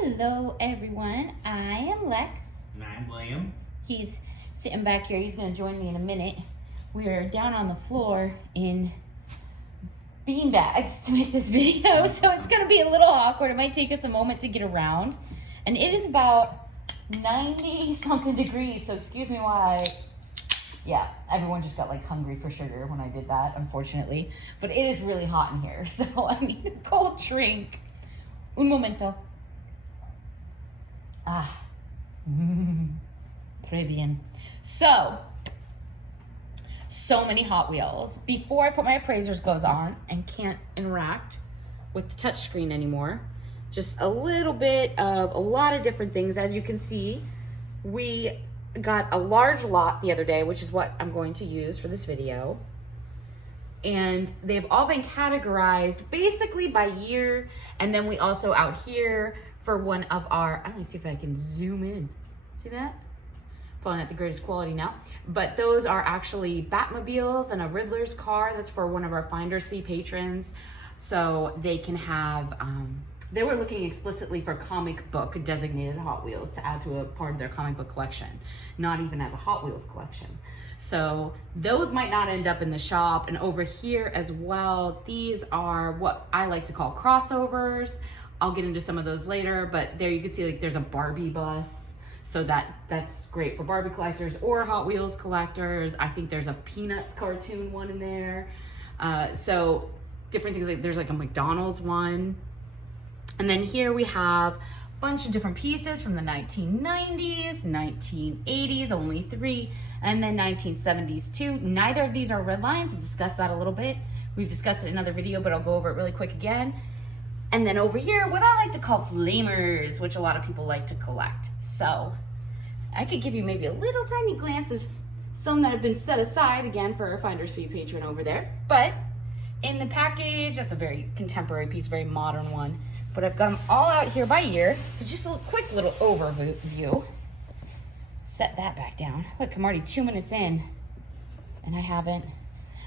Hello everyone, I am Lex. And I'm William. He's sitting back here, he's going to join me in a minute. We're down on the floor in beanbags to make this video, so it's going to be a little awkward. It might take us a moment to get around. And it is about 90 something degrees, so excuse me while yeah, everyone just got like hungry for sugar when I did that, unfortunately. But it is really hot in here, so I need a cold drink. Un momento. Très bien. So many Hot Wheels. Before I put my appraiser's gloves on and can't interact with the touch screen anymore, just a little bit of a lot of different things. As you can see, we got a large lot the other day, which is what I'm going to use for this video. And they've all been categorized basically by year. And then we also out here for one of our, let me see if I can zoom in. See that? Probably not the greatest quality now, but those are actually Batmobiles and a Riddler's car. That's for one of our finder's fee patrons. So they can have, they were looking explicitly for comic book designated Hot Wheels to add to a part of their comic book collection, not even as a Hot Wheels collection. So those might not end up in the shop. And over here as well, these are what I like to call crossovers. I'll get into some of those later, but there you can see like there's a Barbie Bus. So that's great for Barbie collectors or Hot Wheels collectors. I think there's a Peanuts cartoon one in there. So different things, like there's like a McDonald's one. And then here we have a bunch of different pieces from the 1990s, 1980s, only 3, and then 1970s too. Neither of these are red lines. We'll discuss that a little bit. We've discussed it in another video, but I'll go over it really quick again. And then over here, what I like to call flamers, which a lot of people like to collect. So I could give you maybe a little tiny glance of some that have been set aside again for our finder's fee patron over there. But in the package, that's a very contemporary piece, very modern one. But I've got them all out here by year. So just a quick little overview. Set that back down. Look, I'm already 2 minutes in and I haven't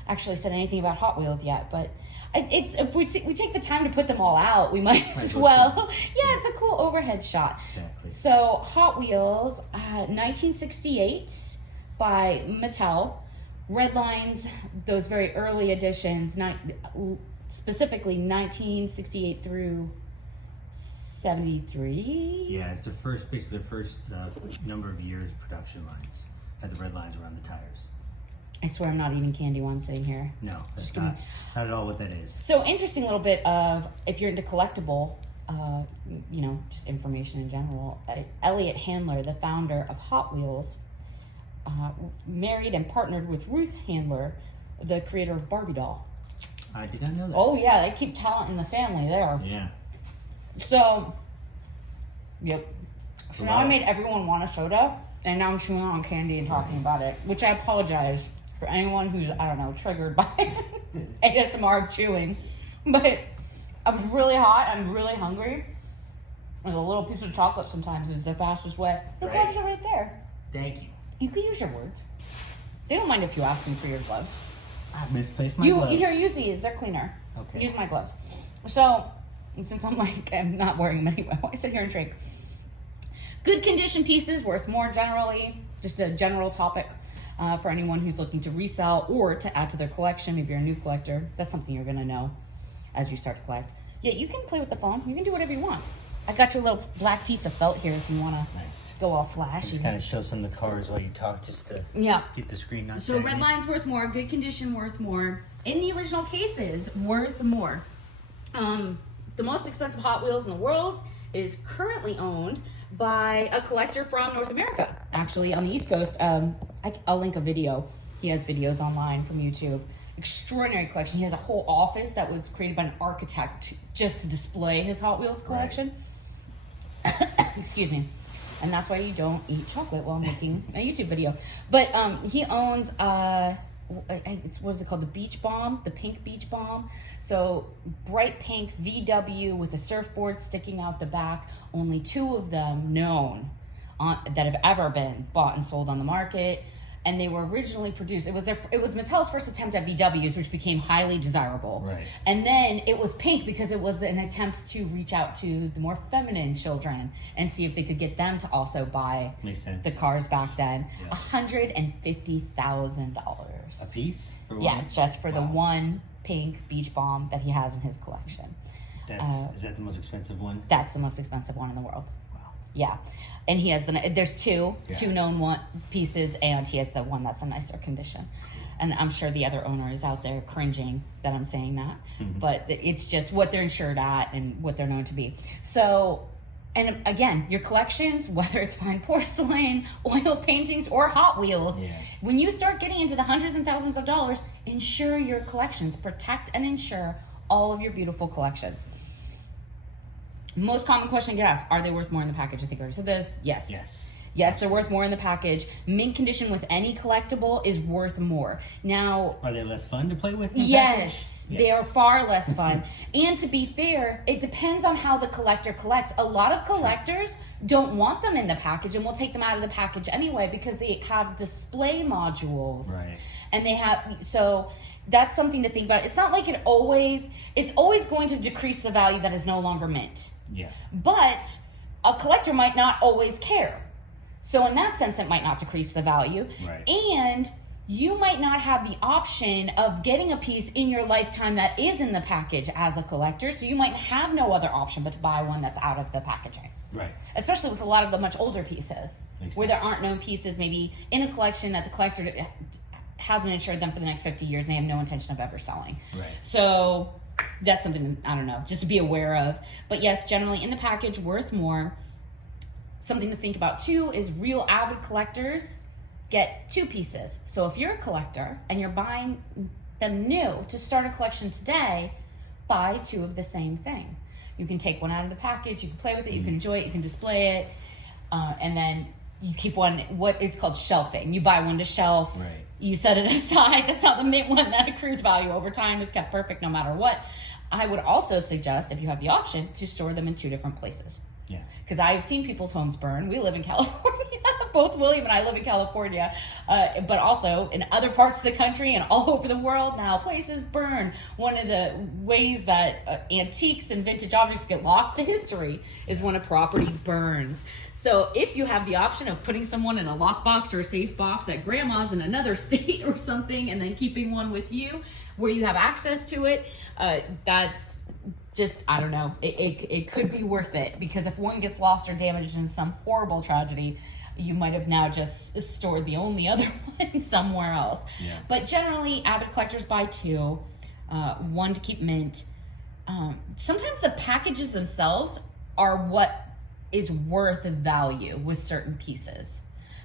actually said anything about Hot Wheels yet, but if we take the time to put them all out, we might as well. Yeah, it's a cool overhead shot. Exactly. So Hot Wheels, 1968 by Mattel. Red lines, those very early editions, specifically 1968 through 73. Yeah, it's basically the first number of years production lines had the red lines around the tires. I swear I'm not eating candy while I'm sitting here. No, that's not at all what that is. So interesting little bit of, if you're into collectible, you know, just information in general. Elliot Handler, the founder of Hot Wheels, married and partnered with Ruth Handler, the creator of Barbie doll. I did not know that. Oh yeah, they keep talent in the family there. Yeah. So, yep. So now I made everyone want a soda, and now I'm chewing on candy and talking about it, which I apologize for anyone who's, I don't know, triggered by ASMR of chewing. But I'm really hot, I'm really hungry, and a little piece of chocolate sometimes is the fastest way. The gloves are right there. Thank you. You can use your words. They don't mind if you ask me for your gloves. I've misplaced my gloves. Here, use these. They're cleaner. Okay. Use my gloves. So, since I'm not wearing them anyway, I sit here and drink. Good condition pieces worth more generally. Just a general topic for anyone who's looking to resell or to add to their collection. Maybe you're a new collector. That's something you're going to know as you start to collect. Yeah, you can play with the phone. You can do whatever you want. I got you a little black piece of felt here if you want to go all flashy. Just kind of show some of the cars while you talk, just to get the screen not So red lines worth more, good condition worth more. In the original cases, worth more. The most expensive Hot Wheels in the world is currently owned by a collector from North America, actually on the East Coast. I'll link a video. He has videos online from YouTube. Extraordinary collection. He has a whole office that was created by an architect just to display his Hot Wheels collection. Right. Excuse me. And that's why you don't eat chocolate while making a YouTube video. But he owns, what is it called? The Beach Bomb, the pink Beach Bomb. So bright pink VW with a surfboard sticking out the back. Only 2 of them known that have ever been bought and sold on the market. and they were originally produced. It was Mattel's first attempt at VWs, which became highly desirable. Right. And then it was pink because it was an attempt to reach out to the more feminine children and see if they could get them to also buy the cars back then. Yeah. $150,000 a piece for one? Yeah, just for the one pink beach bomb that he has in his collection. Is that the most expensive one? That's the most expensive one in the world. Wow. Yeah, and he has there's two known pieces, and he has the one that's in nicer condition. And I'm sure the other owner is out there cringing that I'm saying that, but it's just what they're insured at and what they're known to be. So, and again, your collections, whether it's fine porcelain, oil paintings, or Hot Wheels, when you start getting into the hundreds and thousands of dollars, insure your collections. Protect and insure all of your beautiful collections. Most common question I get asked, are they worth more in the package? I think I already said this. Yes, they're worth more in the package. Mint condition with any collectible is worth more. Now, are they less fun to play with? Yes, they are far less fun. And to be fair, it depends on how the collector collects. A lot of collectors don't want them in the package and will take them out of the package anyway because they have display modules. Right. And they have, so that's something to think about. It's not like it's always going to decrease the value that is no longer mint. Yeah. But a collector might not always care. So in that sense, it might not decrease the value. Right. And you might not have the option of getting a piece in your lifetime that is in the package as a collector. So you might have no other option but to buy one that's out of the packaging. Right. Especially with a lot of the much older pieces. Makes where sense. there aren't known pieces maybe in a collection that the collector hasn't insured them for the next 50 years and they have no intention of ever selling. Right. So that's something, I don't know, just to be aware of. But yes, generally in the package, worth more. Something to think about too is real avid collectors get two pieces. So if you're a collector and you're buying them new to start a collection today, buy two of the same thing. You can take one out of the package, you can play with it, you can enjoy it, you can display it, and then you keep one, what it's called shelving. You buy one to shelf, right. You set it aside. That's not the mint one that accrues value over time. It's kept perfect no matter what. I would also suggest, if you have the option, to store them in two different places. Yeah. Because I've seen people's homes burn. We live in California. Both William and I live in California, but also in other parts of the country and all over the world now, places burn. One of the ways that antiques and vintage objects get lost to history is when a property burns. So if you have the option of putting someone in a lockbox or a safe box at grandma's in another state or something, and then keeping one with you where you have access to it, that's just, I don't know, it could be worth it, because if one gets lost or damaged in some horrible tragedy, you might have now just stored the only other one somewhere else. Yeah. But generally, avid collectors buy two, one to keep mint. Sometimes the packages themselves are what is worth value with certain pieces.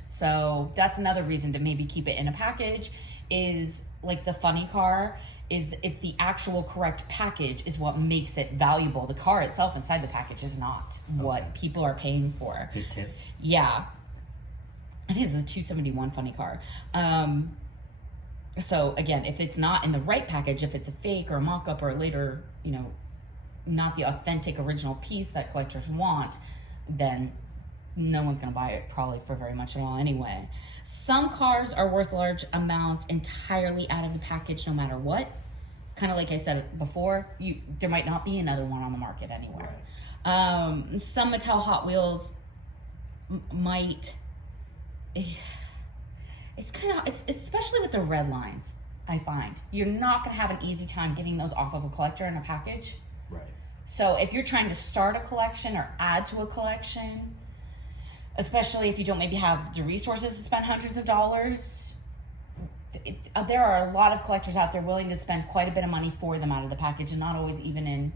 So that's another reason to maybe keep it in a package, is like the funny car. It's the actual correct package is what makes it valuable. The car itself inside the package is not what people are paying for. Good tip. Yeah. I think it's the 271 funny car. So again, if it's not in the right package, if it's a fake or a mock-up or a later, not the authentic original piece that collectors want, then no one's going to buy it probably for very much at all anyway. Some cars are worth large amounts entirely out of the package no matter what. Kind of like I said before, there might not be another one on the market anywhere. Right. Some Mattel Hot Wheels might... It's especially with the red lines, I find. You're not going to have an easy time getting those off of a collector in a package. Right. So if you're trying to start a collection or add to a collection, especially if you don't maybe have the resources to spend hundreds of dollars, there are a lot of collectors out there willing to spend quite a bit of money for them out of the package, and not always even in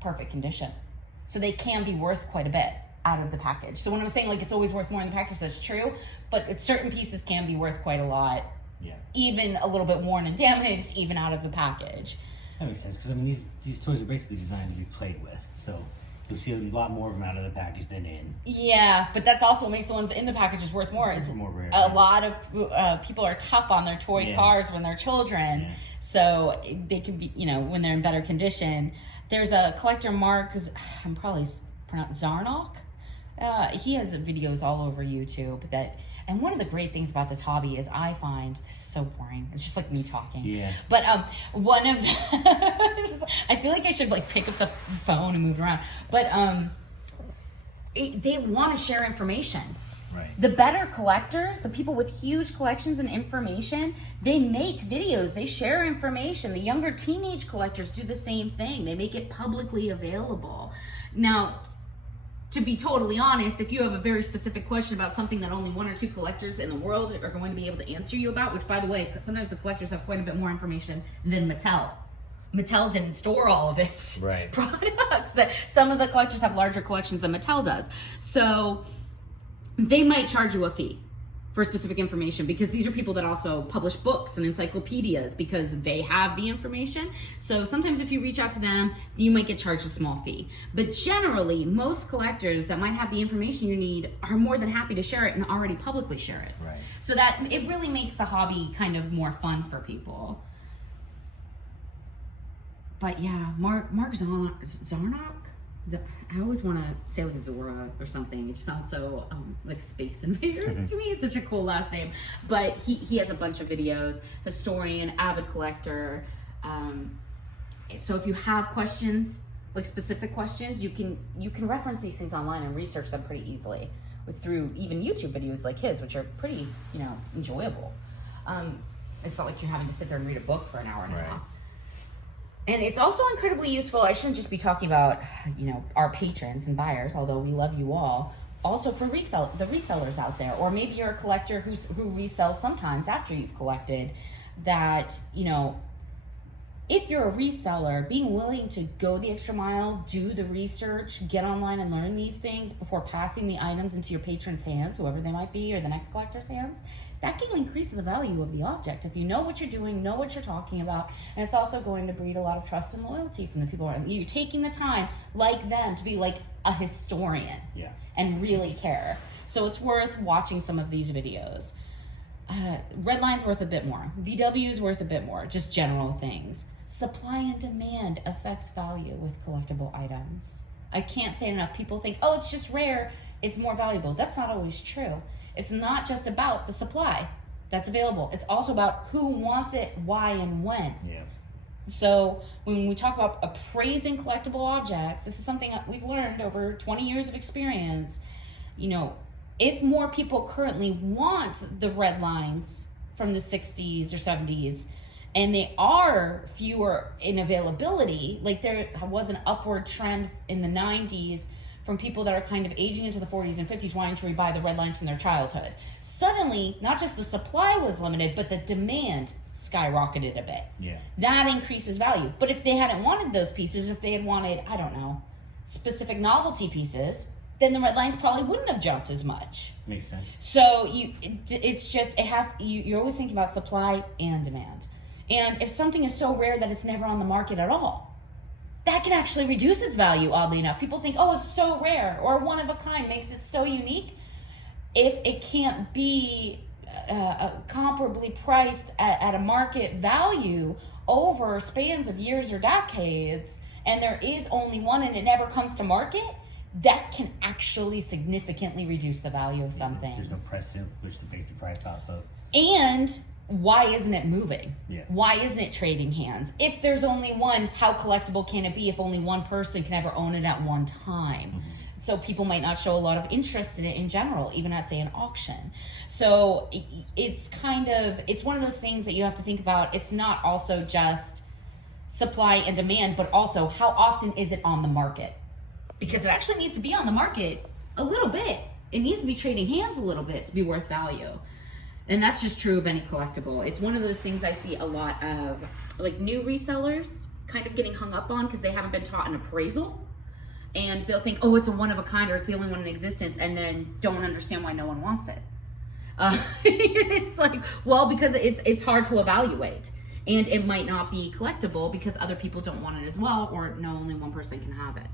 perfect condition. So they can be worth quite a bit out of the package. So when I'm saying like it's always worth more in the package, that's true, but certain pieces can be worth quite a lot. Yeah. Even a little bit worn and damaged, even out of the package. That makes sense, because I mean these toys are basically designed to be played with, so you'll see a lot more of them out of the package than in. Yeah, but that's also what makes the ones in the package worth more. Is more rare. A lot of people are tough on their toy cars when they're children, so they can be, when they're in better condition. There's a collector mark, I'm probably pronounced Zarnock. He has videos all over YouTube and one of the great things about this hobby is I find this is so boring. It's just like me talking. Yeah. But one of I feel like I should like pick up the phone and move around. But they want to share information. Right. The better collectors, the people with huge collections and information, they make videos, they share information. The younger teenage collectors do the same thing. They make it publicly available. Now, to be totally honest, if you have a very specific question about something that only 1 or 2 collectors in the world are going to be able to answer you about, which by the way, sometimes the collectors have quite a bit more information than Mattel. Mattel didn't store all of its products. That some of the collectors have larger collections than Mattel does. So they might charge you a fee for specific information because these are people that also publish books and encyclopedias because they have the information. So sometimes if you reach out to them, you might get charged a small fee. But generally, most collectors that might have the information you need are more than happy to share it and already publicly share it. Right. So that it really makes the hobby kind of more fun for people. But yeah, Mark Zarnock? I always want to say like Zora or something. It just sounds so like Space Invaders to me. It's such a cool last name. But he has a bunch of videos, historian, avid collector. So if you have questions, like specific questions, you can reference these things online and research them pretty easily through even YouTube videos like his, which are pretty, enjoyable. It's not like you're having to sit there and read a book for an hour and a half. And it's also incredibly useful. I shouldn't just be talking about, our patrons and buyers, although we love you all. Also for the resellers out there, or maybe you're a collector who resells sometimes after you've collected. That if you're a reseller, being willing to go the extra mile, do the research, get online and learn these things before passing the items into your patrons' hands, whoever they might be, or the next collector's hands. That can increase the value of the object if you know what you're doing, know what you're talking about, and it's also going to breed a lot of trust and loyalty from the people around you. You're taking the time, like them, to be like a historian and really care. So it's worth watching some of these videos. Redline's worth a bit more. VW's worth a bit more, just general things. Supply and demand affects value with collectible items. I can't say it enough. People think, oh, it's just rare, it's more valuable. That's not always true. It's not just about the supply that's available. It's also about who wants it, why, and when. Yeah. So when we talk about appraising collectible objects, this is something that we've learned over 20 years of experience. If more people currently want the red lines from the 60s or 70s, and they are fewer in availability, like there was an upward trend in the 90s from people that are kind of aging into the 40s and 50s wanting to rebuy the red lines from their childhood. Suddenly, not just the supply was limited, but the demand skyrocketed a bit. Yeah. That increases value. But if they hadn't wanted those pieces, if they had wanted, I don't know, specific novelty pieces, then the red lines probably wouldn't have jumped as much. Makes sense. So you're always thinking about supply and demand. And if something is so rare that it's never on the market at all, that can actually reduce its value, oddly enough. People think, oh, it's so rare, or one of a kind makes it so unique. If it can't be comparably priced at a market value over spans of years or decades, and there is only one and it never comes to market, that can actually significantly reduce the value of some things. There's no precedent which to base the price off of. And why isn't it moving? Yeah. Why isn't it trading hands? If there's only one, how collectible can it be if only one person can ever own it at one time? Mm-hmm. So people might not show a lot of interest in it in general, even at, say, an auction. So it's one of those things that you have to think about. It's not also just supply and demand, but also how often is it on the market? Because it actually needs to be on the market a little bit. It needs to be trading hands a little bit to be worth value. And that's just true of any collectible. It's one of those things I see a lot of, like new resellers kind of getting hung up on because they haven't been taught an appraisal. And they'll think, oh, it's a one of a kind or it's the only one in existence, and then don't understand why no one wants it. It's like, well, because it's hard to evaluate. And it might not be collectible because other people don't want it as well, or no, only one person can have it.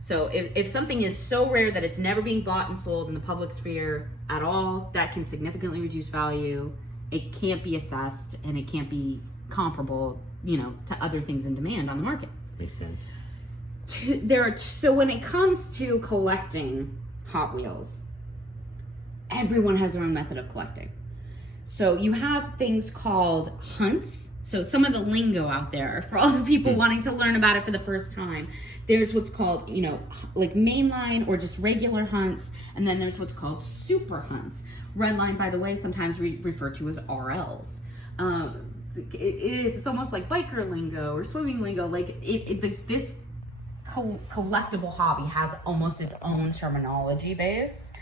So if something is so rare that it's never being bought and sold in the public sphere at all, that can significantly reduce value. It can't be assessed, and it can't be comparable, to other things in demand on the market. Makes sense. So when it comes to collecting, Hot Wheels. Everyone has their own method of collecting. So you have things called hunts. So some of the lingo out there for all the people wanting to learn about it for the first time. There's what's called, like mainline or just regular hunts. And then there's what's called super hunts. Redline, by the way, sometimes referred to as RLs. It's almost like biker lingo or swimming lingo. Like this collectible hobby has almost its own terminology base.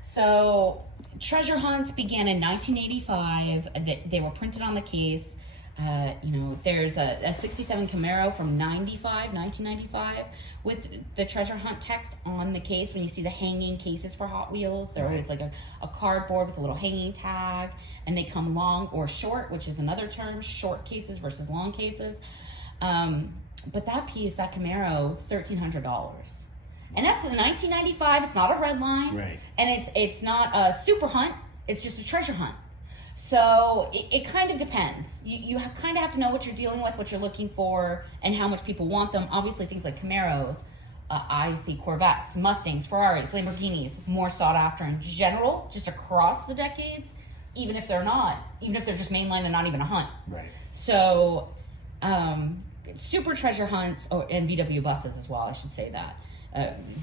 So treasure hunts began in 1985. They were printed on the case. There's a 67 Camaro from 1995 with the treasure hunt text on the case. When you see the hanging cases for Hot Wheels, they're always like a cardboard with a little hanging tag, and they come long or short, which is another term, short cases versus long cases. But that Camaro, $1,300. And that's in 1995. It's not a red line. Right. And it's not a super hunt. It's just a treasure hunt. So it kind of depends. You kind of have to know what you're dealing with, what you're looking for, and how much people want them. Obviously, things like Camaros, I see Corvettes, Mustangs, Ferraris, Lamborghinis, more sought after in general, just across the decades, even if they're just mainline and not even a hunt. Right. So super treasure hunts, and VW buses as well, I should say that.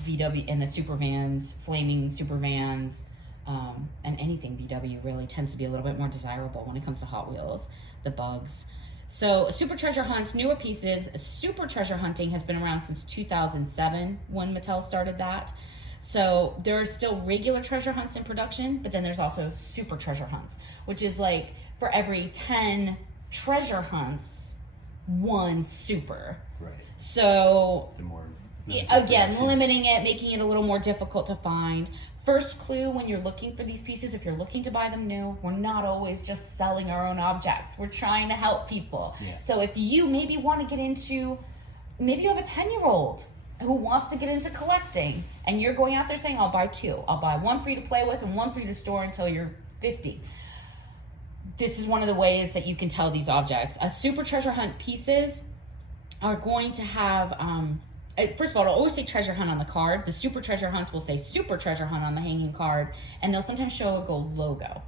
VW and the super vans, flaming super vans, and anything VW really tends to be a little bit more desirable when it comes to Hot Wheels, the bugs. So super treasure hunts, newer pieces. Super treasure hunting has been around since 2007 when Mattel started that. So there are still regular treasure hunts in production, but then there's also super treasure hunts, which is like for every 10 treasure hunts, one super. Right. So the more again, limiting it, making it a little more difficult to find. First clue when you're looking for these pieces, if you're looking to buy them new, we're not always just selling our own objects. We're trying to help people. Yeah. So if you maybe want to get into, maybe you have a 10-year-old who wants to get into collecting, and you're going out there saying, I'll buy two. I'll buy one for you to play with and one for you to store until you're 50. This is one of the ways that you can tell these objects. Super treasure hunt pieces are going to have... first of all, it'll always say treasure hunt on the card. The super treasure hunts will say super treasure hunt on the hanging card, and they'll sometimes show a gold logo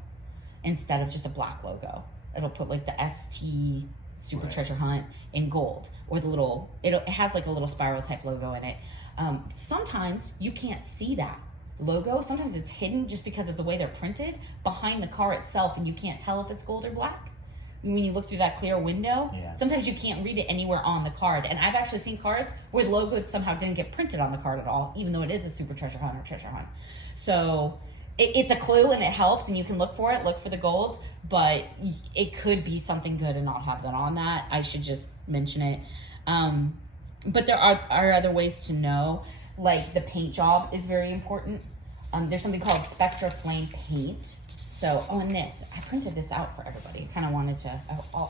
instead of just a black logo. It'll put like the ST super treasure hunt in gold, or it has like a little spiral type logo in it. Sometimes you can't see that logo. Sometimes it's hidden just because of the way they're printed behind the car itself, and you can't tell if it's gold or black. When you look through that clear window, sometimes you can't read it anywhere on the card. And I've actually seen cards where the logo somehow didn't get printed on the card at all, even though it is a super treasure hunt or treasure hunt. So it's a clue, and it helps, and you can look for it, look for the golds, but it could be something good and not have that on that. I should just mention it. But there are other ways to know, like the paint job is very important. There's something called Spectra flame paint. So on this, I printed this out for everybody. I kind of wanted to have all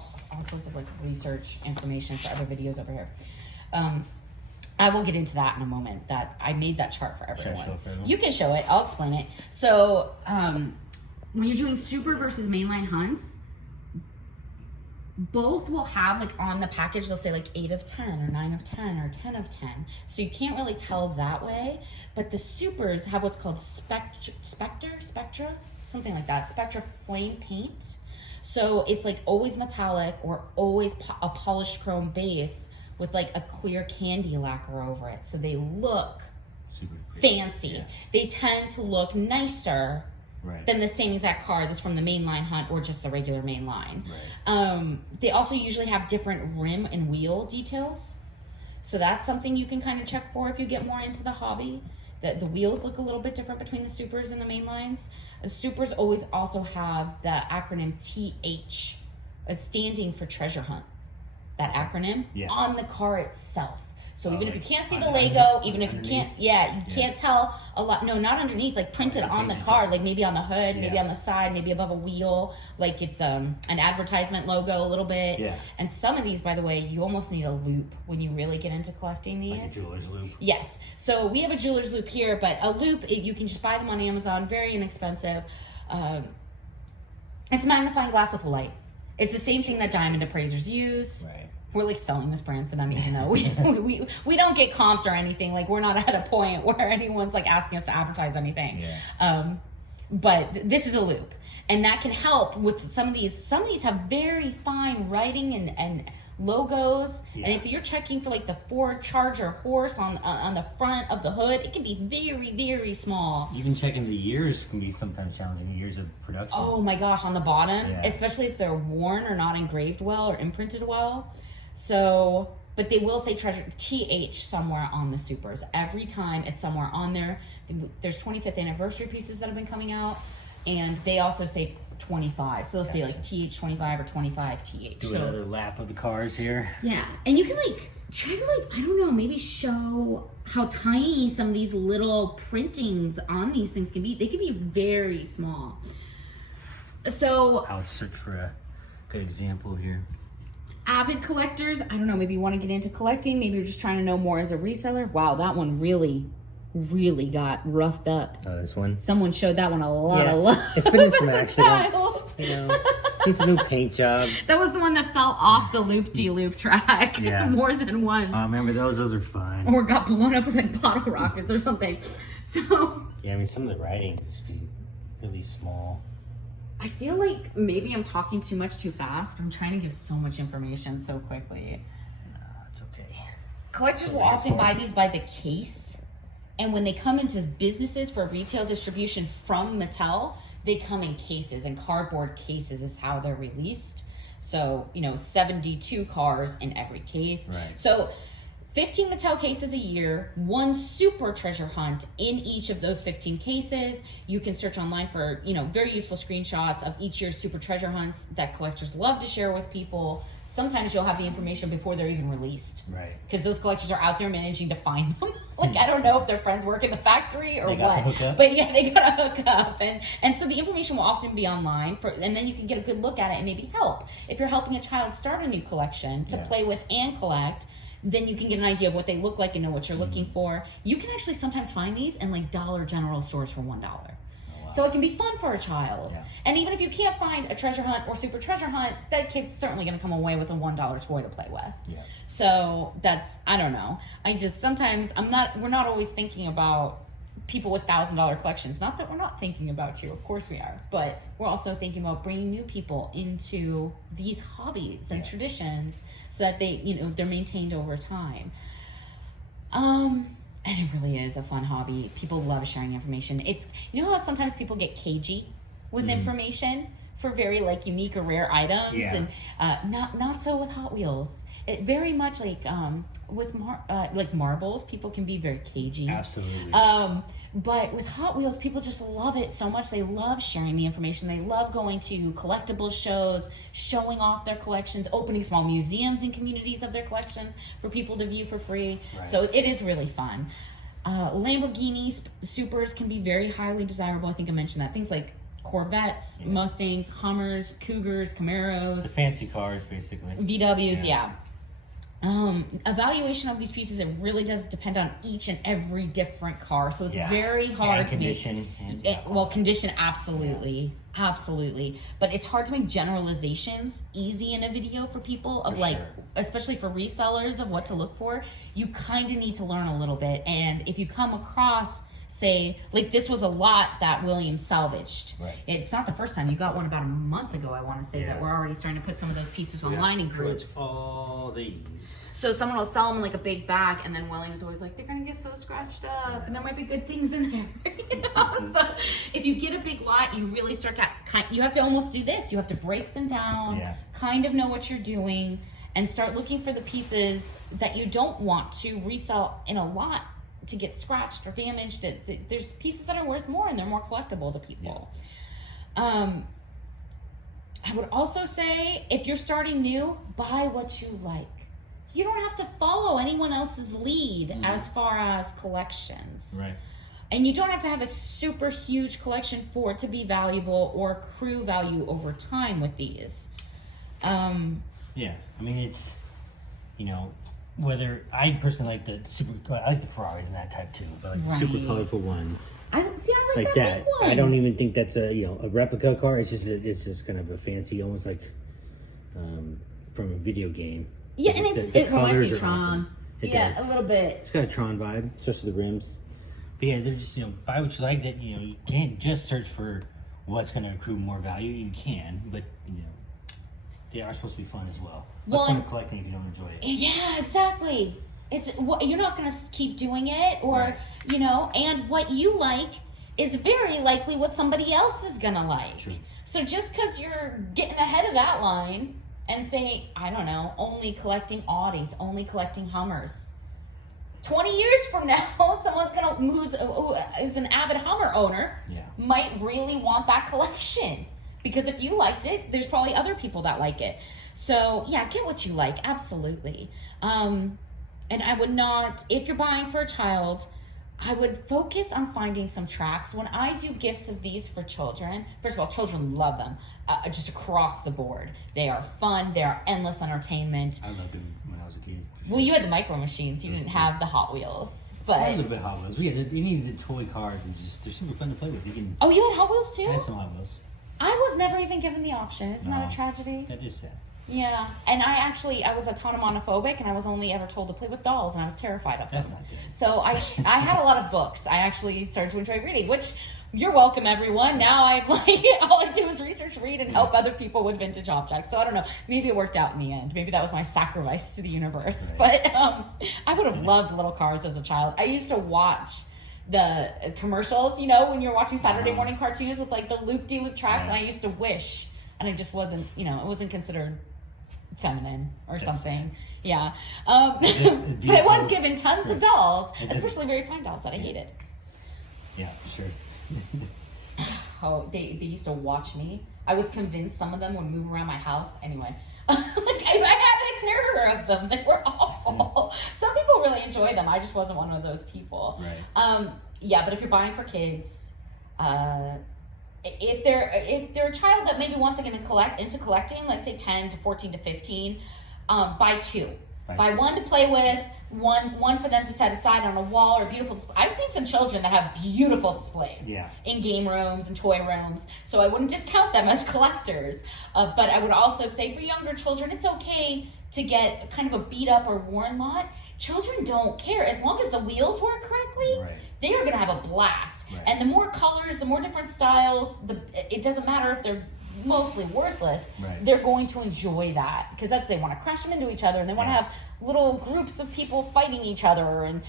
sorts of like research information for other videos over here. I will get into that in a moment. That I made that chart for everyone. Should I show it for everyone? You can show it. I'll explain it. So when you're doing super versus mainline hunts, both will have like on the package, they'll say like 8 of 10 or 9 of 10 or 10 of 10. So you can't really tell that way. But the supers have what's called Spectra, something like that. Spectra flame paint. So it's like always metallic or always a polished chrome base with like a clear candy lacquer over it. So they look super fancy. Yeah. They tend to look nicer right. than the same exact card that's from the mainline hunt or just the regular mainline. Right. They also usually have different rim and wheel details. So that's something you can kind of check for if you get more into the hobby. The wheels look a little bit different between the supers and the mainlines. The supers always also have the acronym TH, standing for treasure hunt. That acronym on the car itself. So even if you can't see the Lego, even if you can't, you can't tell a lot. No, not underneath, like printed on the card, like maybe on the hood, maybe on the side, maybe above a wheel, like it's an advertisement logo a little bit. Yeah. And some of these, by the way, you almost need a loop when you really get into collecting these. Like a jeweler's loop. Yes. So we have a jeweler's loop here, but a loop, you can just buy them on Amazon, very inexpensive. It's a magnifying glass with light. It's the same thing that diamond appraisers use. Right. we're like selling this brand for them, even though we don't get comps or anything. Like we're not at a point where anyone's like asking us to advertise anything. But this is a loop, and that can help with some of these have very fine writing and logos. And if you're checking for like the Ford Charger horse on the front of the hood, it can be very, very small. Even checking the years can be sometimes challenging, years of production. Oh my gosh, on the bottom, especially if they're worn or not engraved well or imprinted well. So, but they will say treasure TH somewhere on the Supers. Every time it's somewhere on there. There's 25th anniversary pieces that have been coming out, and they also say 25. So they'll say like TH 25 or 25 TH. Do another lap of the cars here. Yeah, and you can like try to like, I don't know, maybe show how tiny some of these little printings on these things can be. They can be very small. So I'll search for a good example here. Avid collectors, I don't know, maybe you want to get into collecting, maybe you're just trying to know more as a reseller. Wow, that one really got roughed up. Oh, this one? Someone showed that one a lot of love. It's been in some accidents. You know, needs a new paint job. That was the one that fell off the loop-de-loop track more than once. I remember those. Those are fun. Or got blown up with like bottle rockets or something. So yeah, I mean, some of the writing is really small. I feel like maybe I'm talking too much too fast. I'm trying to give so much information so quickly. No, it's okay. Collectors will often buy these by the case. And when they come into businesses for retail distribution from Mattel, they come in cases, and cardboard cases is how they're released. So, 72 cars in every case. Right. So 15 Mattel cases a year, one super treasure hunt in each of those 15 cases. You can search online for, very useful screenshots of each year's super treasure hunts that collectors love to share with people. Sometimes you'll have the information before they're even released. Right. Because those collectors are out there managing to find them. Like, I don't know if their friends work in the factory or what. But yeah, they got to hook up. And so the information will often be online, and then you can get a good look at it and maybe help. If you're helping a child start a new collection to play with and collect, then you can get an idea of what they look like and know what you're looking for. You can actually sometimes find these in like Dollar General stores for $1. So it can be fun for a child. Yeah. And even if you can't find a treasure hunt or super treasure hunt, that kid's certainly going to come away with a $1 toy to play with. Yeah. So that's, I don't know. Sometimes we're not always thinking about people with $1,000 collections. Not that we're not thinking about you, of course we are, but we're also thinking about bringing new people into these hobbies and traditions so that they're maintained over time. And it really is a fun hobby. People love sharing information. It's, how sometimes people get cagey with information for very unique or rare items, and not so with Hot Wheels. It very much with marbles, people can be very cagey. Absolutely. But with Hot Wheels, people just love it so much. They love sharing the information. They love going to collectible shows, showing off their collections, opening small museums and communities of their collections for people to view for free. Right. So it is really fun. Lamborghini Supers can be very highly desirable. I think I mentioned that. Things like Corvettes, Mustangs, Hummers, Cougars, Camaros. The fancy cars, basically. VWs, evaluation of these pieces, it really does depend on each and every different car. So it's very hard to make... Condition, absolutely. Yeah. Absolutely. But it's hard to make generalizations easy in a video for people of especially for resellers of what to look for. You kind of need to learn a little bit. And if you come across... say, this was a lot that William salvaged. Right. It's not the first time. You got one about a month ago, I want to say, that we're already starting to put some of those pieces online in groups. All these. So someone will sell them in a big bag, and then William's always like, they're going to get so scratched up, and there might be good things in there. So if you get a big lot, you really start to, you have to almost do this. You have to break them down, kind of know what you're doing, and start looking for the pieces that you don't want to resell in a lot to get scratched or damaged. There's pieces that are worth more and they're more collectible to people. I would also say, if you're starting new, buy what you like. You don't have to follow anyone else's lead as far as collections. Right. And you don't have to have a super huge collection for it to be valuable or accrue value over time with these. I mean, it's, whether I personally like I like the Ferraris and that type too, but the super colorful ones. I like that big one. I don't even think that's a replica car. It's just kind of a fancy, almost like from a video game. Yeah, and it reminds me of colors are Tron. awesome. It does. A little bit. It's got a Tron vibe, especially the rims. But yeah, they're just, buy what you like. That, you can't just search for what's going to accrue more value. You can, but, they are supposed to be fun as well. What's point of collecting if you don't enjoy it? Yeah, exactly. You're not going to keep doing it, or, right. And what you like is very likely what somebody else is going to like. True. So just because you're getting ahead of that line and saying, I don't know, only collecting Audis, only collecting Hummers. 20 years from now, someone's who is an avid Hummer owner might really want that collection. Because if you liked it, there's probably other people that like it. So yeah, get what you like, absolutely. And I would not, if you're buying for a child, I would focus on finding some tracks. When I do gifts of these for children, first of all, children love them, just across the board. They are fun, they are endless entertainment. I loved them when I was a kid. Well, you had the micro machines, you didn't have the Hot Wheels. But a little bit Hot Wheels. We had any of the toy cars, and they're super fun to play with. Oh, you had Hot Wheels too? I had some Hot Wheels. I was never even given the option. Isn't that a tragedy? That is sad. Yeah, and I was autonomophobic, and I was only ever told to play with dolls, and I was terrified of them. That's not good. So I had a lot of books. I actually started to enjoy reading, which you're welcome, everyone. Now I'm like, all I do is research, read, and help other people with vintage objects. So I don't know. Maybe it worked out in the end. Maybe that was my sacrifice to the universe. Right. But I would have loved little cars as a child. I used to watch the commercials, when you're watching Saturday morning cartoons with like the loop-de-loop tracks, and I used to wish, and I just wasn't, it wasn't considered feminine or something. Yeah. But it was given tons of dolls, especially very fine dolls that I hated. Yeah, sure. Oh, they used to watch me. I was convinced some of them would move around my house. Anyway, I had a terror of them. They were awful. Some people really enjoy them. I just wasn't one of those people. Right. Yeah, but if you're buying for kids, if they're a child that maybe wants to get into collecting, like say 10 to 14 to 15, buy two. Buy one to play with, one for them to set aside on a wall or beautiful display. I've seen some children that have beautiful displays in game rooms and toy rooms, so I wouldn't discount them as collectors. But I would also say for younger children, it's okay to get kind of a beat up or worn lot. Children don't care. As long as the wheels work correctly, they are going to have a blast. Right. And the more colors, the more different styles, it doesn't matter if they're mostly worthless, they're going to enjoy that because they want to crash them into each other, and they want to have little groups of people fighting each other, and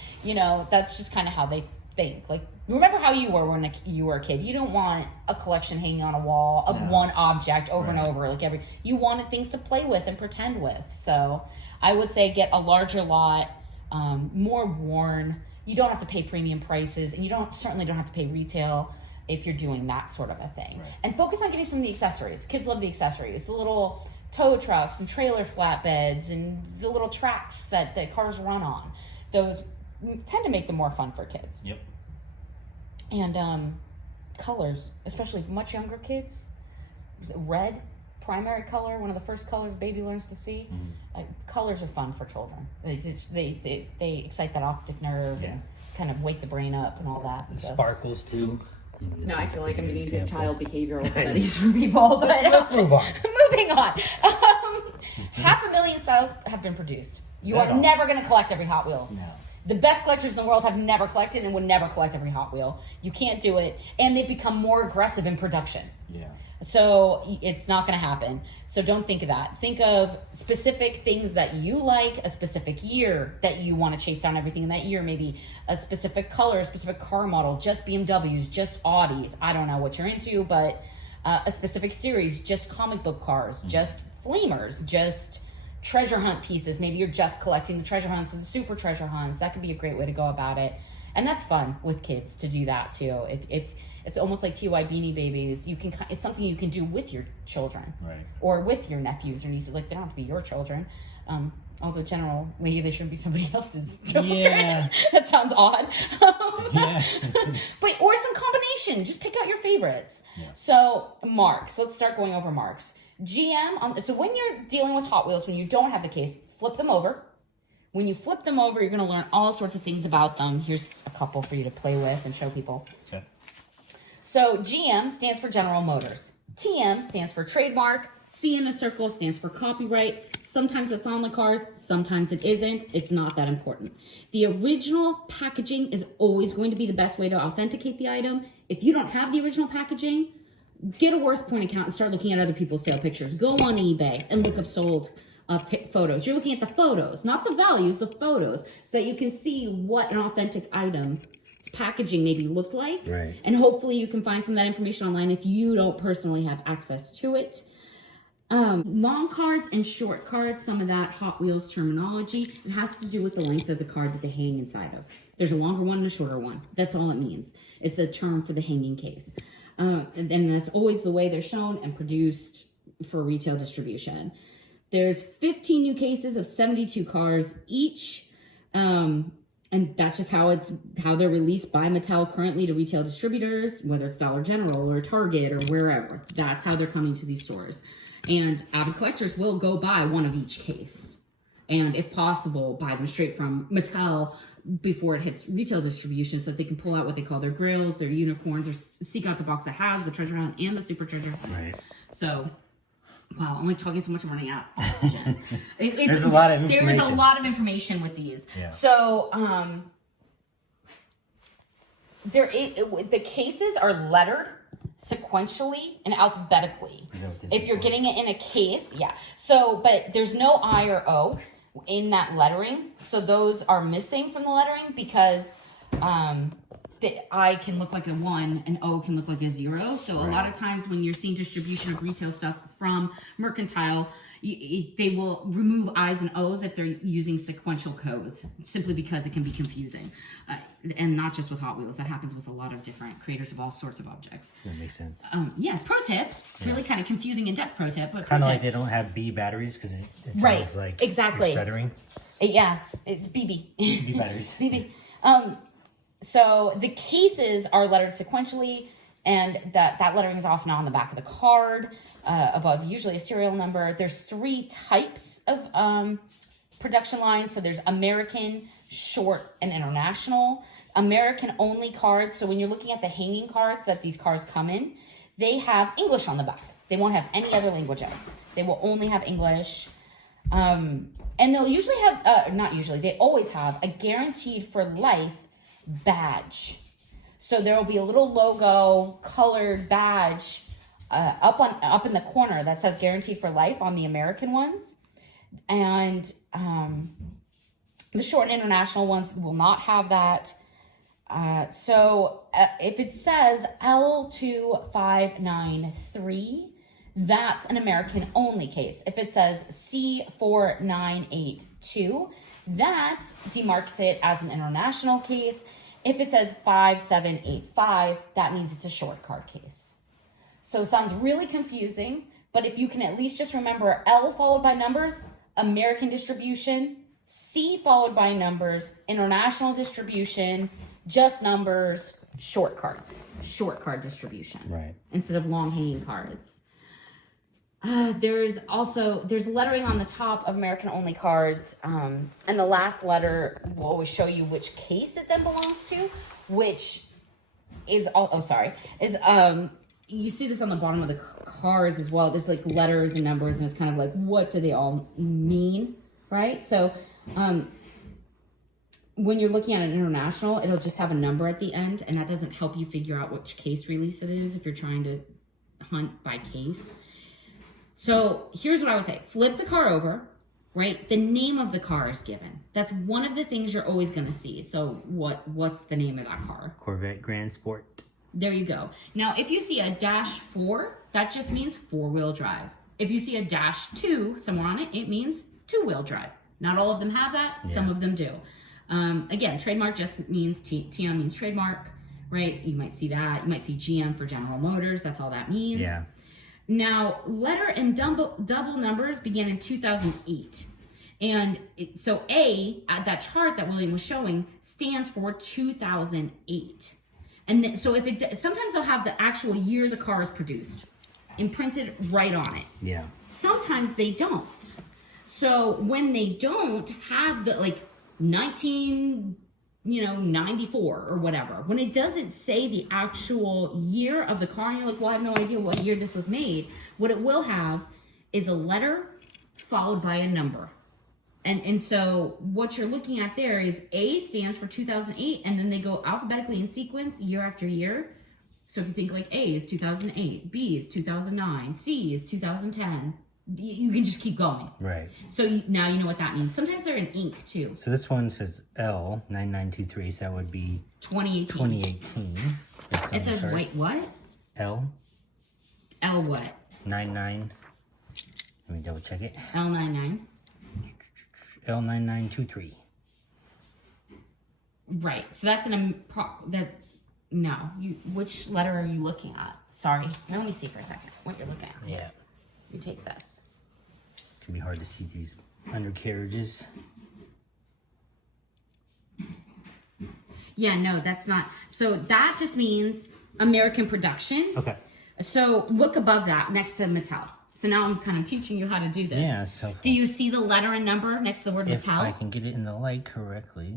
that's just kind of how they think. Like, remember how you were when you were a kid. You don't want a collection hanging on a wall of one object over and over. Like you wanted things to play with and pretend with. So I would say get a larger lot, more worn. You don't have to pay premium prices, and you certainly don't have to pay retail if you're doing that sort of a thing. Right. And focus on getting some of the accessories. Kids love the accessories. The little tow trucks and trailer flatbeds and the little tracks that cars run on. Those tend to make them more fun for kids. Yep. And colors, especially much younger kids. Red, primary color, one of the first colors baby learns to see. Mm-hmm. Colors are fun for children. They excite that optic nerve and kind of wake the brain up and all that. The sparkles too. No, I feel like I'm going to get child behavioral studies from people. But let's move on. Moving on. 500,000 styles have been produced. You are never going to collect every Hot Wheels. No. The best collectors in the world have never collected and would never collect every Hot Wheel. You can't do it. And they've become more aggressive in production. Yeah. So it's not going to happen. So don't think of that. Think of specific things that you like, a specific year that you want to chase down everything in that year, maybe a specific color, a specific car model, just BMWs, just Audis. I don't know what you're into, but a specific series, just comic book cars, just flamers, just treasure hunt pieces. Maybe you're just collecting the treasure hunts and the super treasure hunts. That could be a great way to go about it. And that's fun with kids to do that too. If it's almost like TY Beanie Babies, it's something you can do with your children, or with your nephews or nieces. Like, they don't have to be your children. Although generally they shouldn't be somebody else's children. Yeah. That sounds odd. But or some combination. Just pick out your favorites. Yeah. So marks. Let's start going over marks. GM. So when you're dealing with Hot Wheels, when you don't have the case, flip them over. When you flip them over, you're going to learn all sorts of things about them. Here's a couple for you to play with and show people. Okay. So GM stands for General Motors. TM stands for trademark, C in a circle stands for copyright. Sometimes it's on the cars, sometimes it isn't. It's not that important. The original packaging is always going to be the best way to authenticate the item. If you don't have the original packaging, get a WorthPoint account and start looking at other people's sale pictures. Go on eBay and look up sold photos. You're looking at the photos, not the values, the photos, so that you can see what an authentic item's packaging maybe looked like. Right. And hopefully you can find some of that information online if you don't personally have access to it. Long cards and short cards, some of that Hot Wheels terminology, it has to do with the length of the card that they hang inside of. There's a longer one and a shorter one. That's all it means. It's a term for the hanging case. And that's always the way they're shown and produced for retail distribution. There's 15 new cases of 72 cars each. And that's just how they're released by Mattel currently to retail distributors, whether it's Dollar General or Target or wherever. That's how they're coming to these stores. And avid collectors will go buy one of each case. And if possible, buy them straight from Mattel before it hits retail distribution so that they can pull out what they call their grills, their unicorns, or seek out the box that has the treasure hunt and the super treasure. Right. So, wow, I'm only talking so much, I'm running out of oxygen. There's a lot of information. There's a lot of information with these. Yeah. So, the cases are lettered sequentially and alphabetically. If you're getting it in a case, yeah. So, but there's no I or O in that lettering. So those are missing from the lettering because the I can look like a 1 and O can look like a 0. So a lot of times when you're seeing distribution of retail stuff from Mercantile, they will remove I's and O's if they're using sequential codes, simply because it can be confusing. And not just with Hot Wheels, that happens with a lot of different creators of all sorts of objects. That makes sense. Yeah, pro tip, really kind of confusing in-depth pro tip. But kind of like they don't have B batteries because it sounds like exactly. stuttering. Yeah, it's BB. B batteries. BB. So the cases are lettered sequentially, and that lettering is often on the back of the card, above usually a serial number. There's 3 types of production lines. So there's American, short, and international. American only cards. So when you're looking at the hanging cards that these cars come in, they have English on the back. They won't have any other languages. They will only have English. And they'll usually have, not usually, they always have a guaranteed for life badge. So there will be a little logo colored badge up in the corner that says guaranteed for life on the American ones. And the short and international ones will not have that. So if it says L2593, that's an American only case. If it says C4982, that demarks it as an international case. If it says 5785, that means it's a short card case. So it sounds really confusing, but if you can at least just remember L followed by numbers, American distribution, C followed by numbers, international distribution, just numbers, short card distribution. Right. Instead of long hanging cards. There's lettering on the top of American only cards, and the last letter will always show you which case it then belongs to, which is you see this on the bottom of the cars as well. There's like letters and numbers, and it's kind of like, what do they all mean, right? So when you're looking at an international, it'll just have a number at the end, and that doesn't help you figure out which case release it is if you're trying to hunt by case. So here's what I would say. Flip the car over, right? The name of the car is given. That's one of the things you're always going to see. So what's the name of that car? Corvette Grand Sport. There you go. Now, if you see a -4, that just means 4-wheel drive. If you see a -2 somewhere on it, it means 2-wheel drive. Not all of them have that. Yeah. Some of them do. Again, trademark just means TM means trademark, right? You might see that. You might see GM for General Motors. That's all that means. Yeah. Now, letter and double numbers began in 2008. And so A, at that chart that William was showing, stands for 2008. And then, so sometimes they'll have the actual year the car is produced imprinted right on it. Yeah. Sometimes they don't. So when they don't have the 1994 or whatever, when it doesn't say the actual year of the car, and you're like, well, I have no idea what year this was made, what it will have is a letter followed by a number. And so what you're looking at there is A stands for 2008, and then they go alphabetically in sequence year after year. So if you think like A is 2008, B is 2009, C is 2010, you can just keep going. Right. So now you know what that means. Sometimes they're in ink too. So this one says L9923, so that would be 2018. It says, wait, what? L what? 99. Let me double check it. L99. L9923. Right. So that's which letter are you looking at? Sorry. Let me see for a second what you're looking at. Yeah. You take this. It can be hard to see these undercarriages. Yeah, no, that's not. So that just means American production. Okay. So look above that next to Mattel. So now I'm kind of teaching you how to do this. Yeah, it's helpful. Do you see the letter and number next to the word if Mattel? I can get it in the light correctly.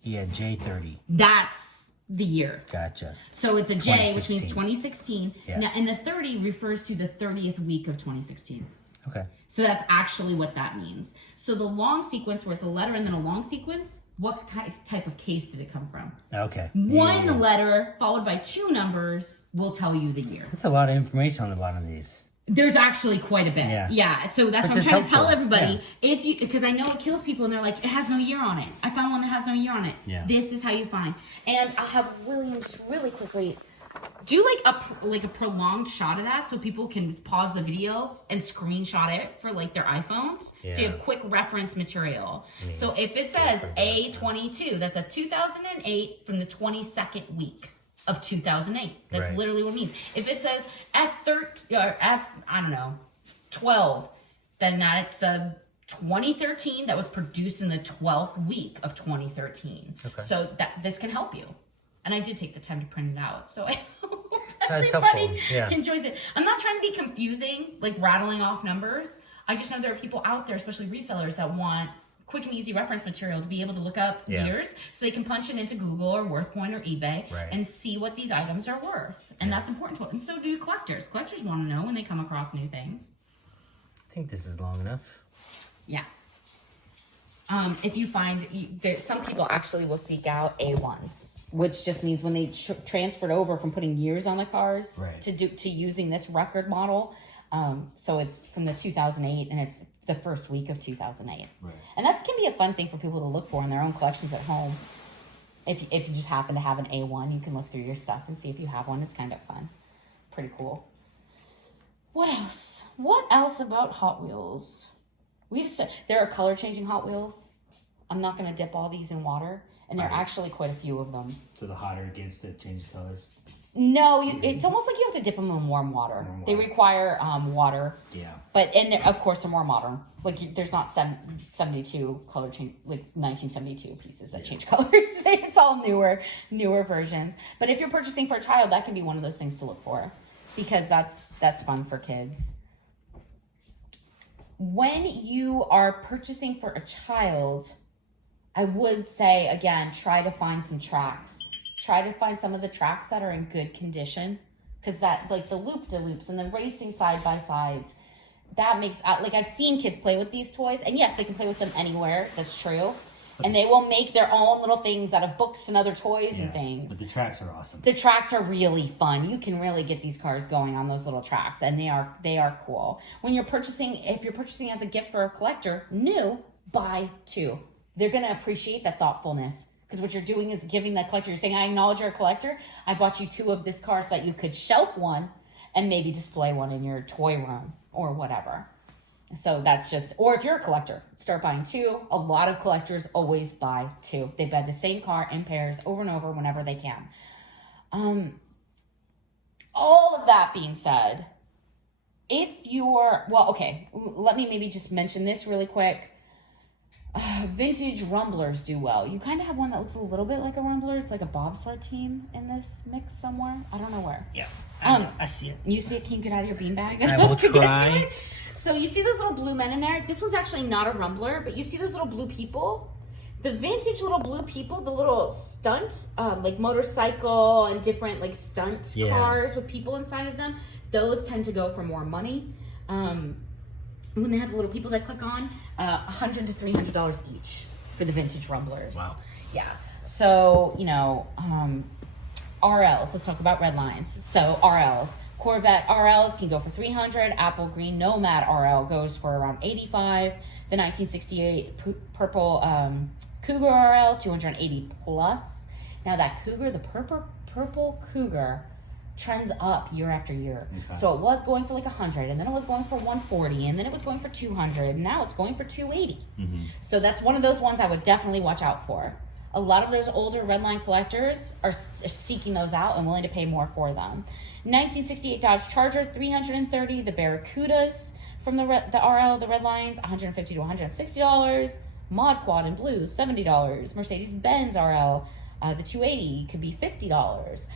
Yeah, J30. That's the year. Gotcha. So it's a J, which means 2016. 2016. Yeah. Now, and the 30 refers to the 30th week of 2016. Okay. So that's actually what that means. So the long sequence, where it's a letter and then a long sequence, what type of case did it come from? Okay. One letter followed by two numbers will tell you the year. That's a lot of information on the bottom of these. There's actually quite a bit. Yeah. So that's what I'm trying to tell everybody. Yeah. Because I know it kills people and they're like, it has no year on it. I found one that has no year on it. Yeah. This is how you find. And I'll have William just really quickly do like a prolonged shot of that so people can pause the video and screenshot it for like their iPhones. Yeah. So you have quick reference material. So if it says A22, that's a 2008 from the 22nd week of 2008. That's literally what it means. If it says F13 or I don't know, 12, then that's a 2013 that was produced in the 12th week of 2013. Okay. So this can help you. And I did take the time to print it out, so I hope everybody enjoys it. I'm not trying to be confusing, like rattling off numbers. I just know there are people out there, especially resellers, that want quick and easy reference material to be able to look up years so they can punch it into Google or WorthPoint or eBay and see what these items are worth. And that's important to them. And so do collectors. Collectors want to know when they come across new things. I think this is long enough. Yeah. If you find, some people actually will seek out A1s. Which just means when they transferred over from putting years on the cars to using this record model. So it's from the 2008 and it's the first week of 2008. Right. And that can be a fun thing for people to look for in their own collections at home. If you just happen to have an A1, you can look through your stuff and see if you have one. It's kind of fun. Pretty cool. What else? What else about Hot Wheels? There are color changing Hot Wheels. I'm not going to dip all these in water. And there are actually quite a few of them. So the hotter it gets, it changes colors? No, it's almost like you have to dip them in warm water. They require water. Yeah. But, and of course, they're more modern. Like, there's not 72 color change, like 1972 pieces that change colors. It's all newer versions. But if you're purchasing for a child, that can be one of those things to look for. Because that's fun for kids. When you are purchasing for a child, I would say, again, try to find some tracks. Try to find some of the tracks that are in good condition. Because that, like the loop-de-loops and the racing side-by-sides, that makes, like I've seen kids play with these toys. And yes, they can play with them anywhere. That's true. And they will make their own little things out of books and other toys and things. But the tracks are awesome. The tracks are really fun. You can really get these cars going on those little tracks. And they are cool. When you're purchasing, if you're purchasing as a gift for a collector, new, buy two. They're going to appreciate that thoughtfulness. Because what you're doing is giving that collector, you're saying, I acknowledge you're a collector. I bought you two of this car so that you could shelf one and maybe display one in your toy room or whatever. So that's just, or if you're a collector, start buying two. A lot of collectors always buy two. They buy the same car in pairs over and over whenever they can. All of that being said, if you're, let me maybe just mention this really quick. Vintage rumblers do well. You kind of have one that looks a little bit like a rumbler. It's like a bobsled team in this mix somewhere. I don't know where. Yeah, I see it. You see it? Can you get out of your beanbag? I will try. So you see those little blue men in there? This one's actually not a rumbler, but you see those little blue people? The vintage little blue people, the little stunt, like motorcycle and different like stunt cars with people inside of them, those tend to go for more money. When they have the little people that click on, $100 to $300 each for the vintage rumblers. Wow. Yeah. So, you know, RLs, let's talk about red lines. So RLs, Corvette RLs can go for $300. Apple Green Nomad RL goes for around $85. The 1968 purple Cougar RL, $280 plus. Now that Cougar, the purple Cougar, trends up year after year. Okay. So it was going for like $100, and then it was going for $140, and then it was going for $200, and now it's going for $280. Mm-hmm. So that's one of those ones I would definitely watch out for. A lot of those older redline collectors are seeking those out and willing to pay more for them. 1968 Dodge Charger, $330. The Barracudas from the RL, the red lines, $150 to $160. Mod Quad in blue, $70. Mercedes-Benz RL, the 280 could be $50.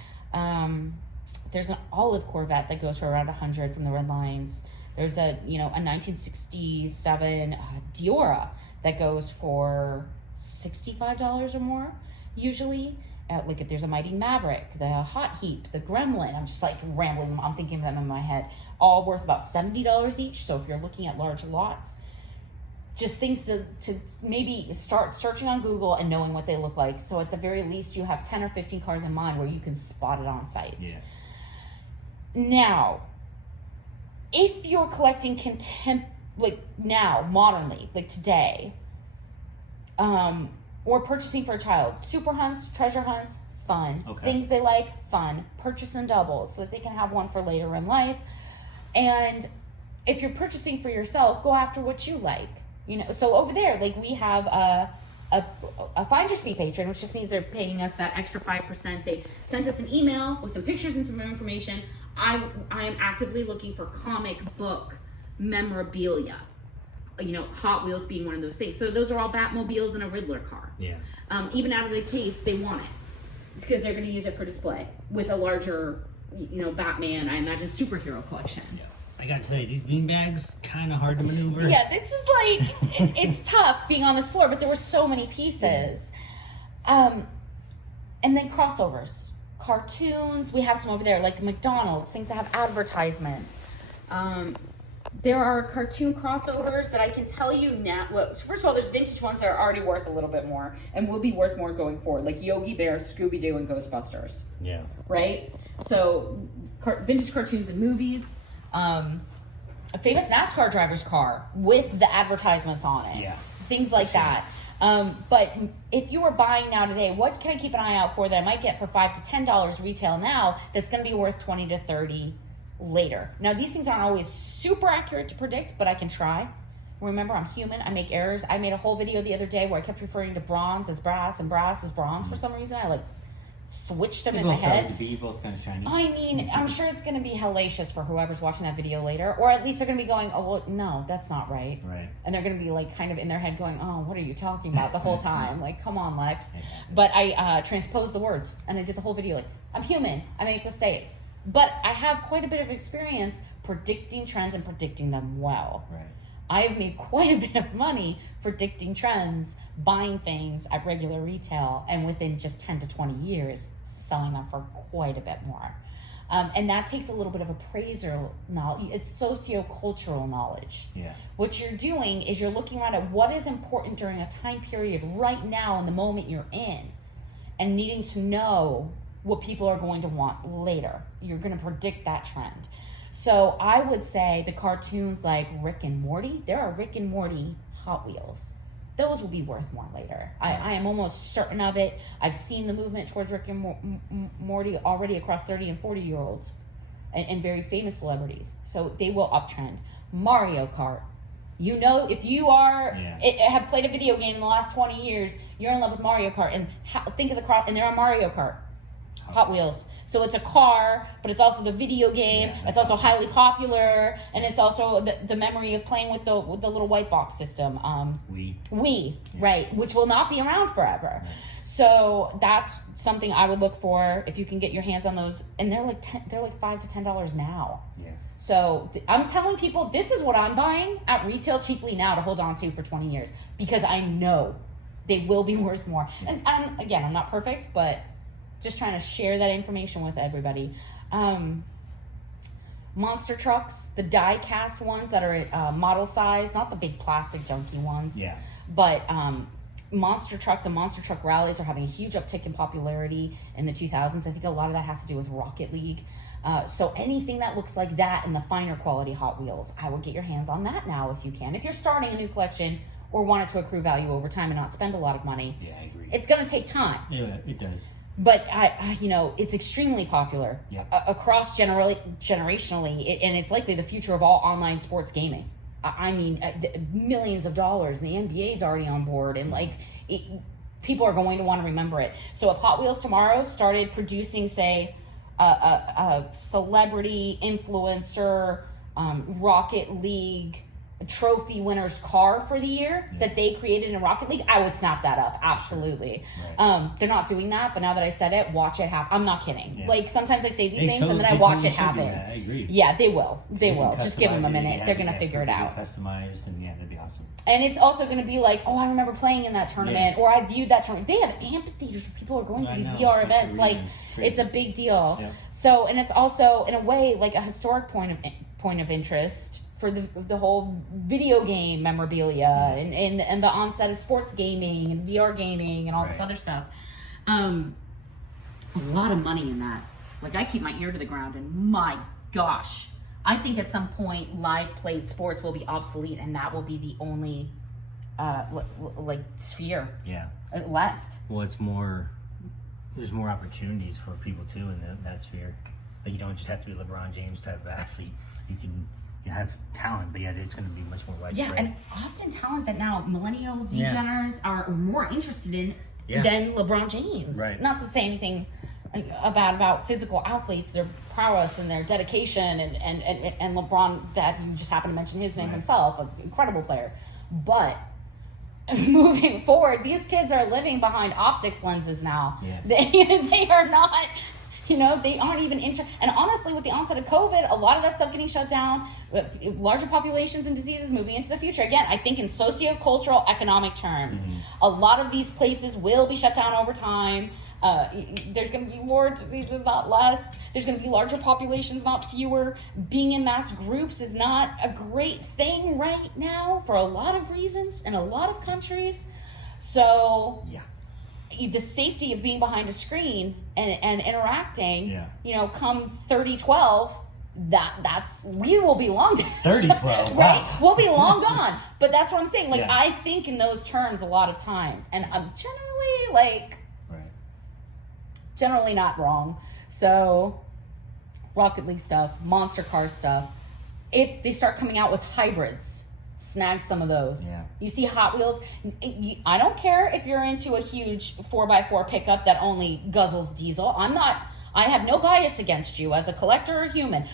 There's an olive Corvette that goes for around $100 from the red lines. There's a 1967 Diora that goes for $65 or more usually. Like there's a Mighty Maverick, the Hot Heap, the Gremlin. I'm just like rambling. I'm thinking of them in my head. All worth about $70 each. So if you're looking at large lots, just things to maybe start searching on Google and knowing what they look like. So at the very least, you have 10 or 15 cars in mind where you can spot it on site. Yeah. Now, if you're collecting like now, modernly, like today, or purchasing for a child, super hunts, treasure hunts, fun. Okay. Things they like, fun. Purchase in doubles so that they can have one for later in life. And if you're purchasing for yourself, go after what you like. You know, so over there, like we have a finder's fee patron, which just means they're paying us that extra 5%. They sent us an email with some pictures and some information. I am actively looking for comic book memorabilia. You know, Hot Wheels being one of those things. So those are all Batmobiles and a Riddler car. Yeah. Even out of the case, they want it. It's because they're going to use it for display with a larger, Batman, I imagine, superhero collection. Yeah. I gotta tell you, these beanbags, kind of hard to maneuver. Yeah, this is like, it's tough being on this floor, but there were so many pieces. And then crossovers. Cartoons, we have some over there, like McDonald's, things that have advertisements. There are cartoon crossovers that I can tell you now. Well, first of all, there's vintage ones that are already worth a little bit more and will be worth more going forward, like Yogi Bear, Scooby-Doo, and Ghostbusters. Yeah. Right? So, vintage cartoons and movies. A famous NASCAR driver's car with the advertisements on it. Yeah. Things like that. But if you were buying now today, what can I keep an eye out for that I might get for $5 to $10 retail now that's going to be worth $20 to $30 later? Now, these things aren't always super accurate to predict, but I can try. Remember, I'm human. I make errors. I made a whole video the other day where I kept referring to bronze as brass and brass as bronze for some reason. I switched them in my head. To be both kind of shiny. I mean, I'm sure it's going to be hellacious for whoever's watching that video later, or at least they're going to be going, "Oh, well, no, that's not right." Right. And they're going to be kind of in their head going, "Oh, what are you talking about?" the whole time. Come on, Lex. But I transposed the words and I did the whole video. I'm human. I make mistakes, but I have quite a bit of experience predicting trends and predicting them well. Right. I have made quite a bit of money predicting trends, buying things at regular retail, and within just 10 to 20 years, selling them for quite a bit more. And that takes a little bit of appraisal knowledge. It's socio-cultural knowledge. Yeah. What you're doing is you're looking around at what is important during a time period right now in the moment you're in, and needing to know what people are going to want later. You're going to predict that trend. So I would say the cartoons like Rick and Morty, there are Rick and Morty Hot Wheels. Those will be worth more later. I am almost certain of it. I've seen the movement towards Rick and Morty already across 30 and 40-year-olds and very famous celebrities. So they will uptrend. Mario Kart. If you have played a video game in the last 20 years, you're in love with Mario Kart. And think of and they're on Mario Kart. Hot Wheels. So it's a car, but it's also the video game. Yeah, it's also highly popular, and it's also the memory of playing with the little white box system. Wii, yeah. Right, which will not be around forever. Right. So that's something I would look for if you can get your hands on those. And they're like $5 to $10 now. Yeah. So I'm telling people this is what I'm buying at retail cheaply now to hold on to for 20 years because I know They will be worth more. And again, I'm not perfect, but just trying to share that information with everybody. Monster trucks, the die cast ones that are model size, not the big plastic junky ones. Yeah. But monster trucks and monster truck rallies are having a huge uptick in popularity in the 2000s. I think a lot of that has to do with Rocket League. So anything that looks like that in the finer quality Hot Wheels, I would get your hands on that now if you can. If you're starting a new collection or want it to accrue value over time and not spend a lot of money, Yeah, I agree. it's going to take time. Yeah, it does. But I it's extremely popular across generationally, and it's likely the future of all online sports gaming. I mean, millions of dollars, and the NBA is already on board, and people are going to want to remember it. So if Hot Wheels tomorrow started producing, say, a celebrity influencer Rocket League trophy winner's car for the year that they created in Rocket League, I would snap that up. Absolutely. Right. They're not doing that, but now that I said it, watch it happen. I'm not kidding. Yeah. Like, sometimes I say these things and then I watch it happen. I agree. Yeah, they will. They will. Just give them a minute. They're going to figure it out. Customized, and that'd be awesome. And it's also going to be like, oh, I remember playing in that tournament, or I viewed that tournament. They have amphitheaters where people are going to these VR events. Like, it's a big deal. Yeah. So, and it's also, in a way, like a historic point of interest for the whole video game memorabilia and the onset of sports gaming and VR gaming and all this other stuff. A lot of money in that. Like, I keep my ear to the ground, and my gosh, I think at some point live played sports will be obsolete, and that will be the only sphere left. Well, there's more opportunities for people too in that sphere. Like, you don't just have to be LeBron James type of athlete. You can have talent, but it's going to be much more widespread. Yeah, and often talent that now millennials, Z-Geners are more interested in than LeBron James. Right. Not to say anything about physical athletes, their prowess and their dedication, and LeBron, that you just happened to mention his name himself, an incredible player. But moving forward, these kids are living behind optics lenses now. Yeah. They are not... they aren't even and honestly, with the onset of COVID, a lot of that stuff getting shut down, larger populations and diseases moving into the future. Again, I think in socio-cultural economic terms, a lot of these places will be shut down over time. There's going to be more diseases, not less. There's going to be larger populations, not fewer. Being in mass groups is not a great thing right now for a lot of reasons in a lot of countries. So... the safety of being behind a screen and interacting, come 3012, we will be long gone. 3012, right? We'll be long gone. But that's what I'm saying. Like, I think in those terms a lot of times, and I'm generally not wrong. So, Rocket League stuff, monster car stuff. If they start coming out with hybrids, snag some of those. Yeah. You see Hot Wheels. I don't care if you're into a huge 4x4 pickup that only guzzles diesel. I have no bias against you as a collector or human.